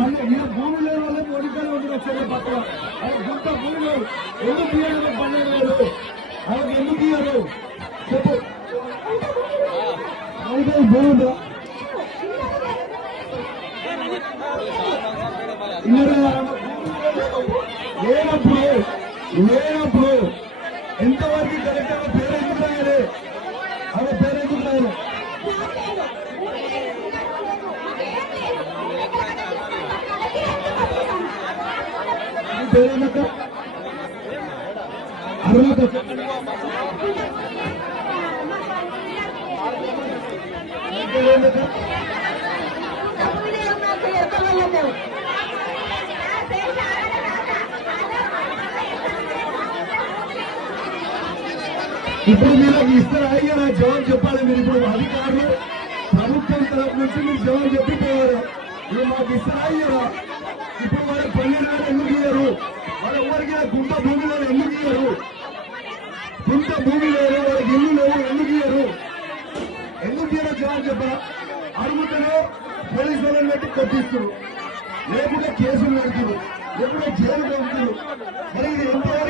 భూమి లేని వల్ల మోడీకానే ఉంది వచ్చే పక్కన గుంట భూమి లేవు ఎందుకు ఇయ్యారు 12,000 వాళ్ళకి ఎందుకు ఇయ్యారు చెప్పు భూమి లేనప్పుడు ఎంతవరకు కరెక్ట్ పేరు ఎందుకు రాయాలి ఆమె పేరు ఎందుకు రాయాలి పేరేందక్క అరుణక్క పేరేందక్క ఇప్పుడు మీరు ఇస్తారా అయ్యా నా జవాబు చెప్పాలి మీరు ఇప్పుడు అధికారులు ప్రభుత్వం తరఫు నుంచి మీరు జవాబు చెప్పిపోయారు మీరు మాకు ఇస్తారా అయ్యారా ఇప్పుడు వాళ్ళకి 12,000 ఎందుకు ఇయ్యారు వాళ్ళ ఎవరికి గుంట భూమిలో ఎందుకు ఇయ్యారు గుంట భూమి లేదు వాళ్ళకి ఇల్లు లేవు ఎందుకు ఇయ్యారు జవాబు చెప్పరా అడుగుతానే పోలీసు వాళ్ళని పెట్టి కొట్టిస్తారు లేకుంటే కేసులు పెడుతున్నారు లేకుంటే జైలు పెడుతున్నారు మరి ఇది ఎంతవరకు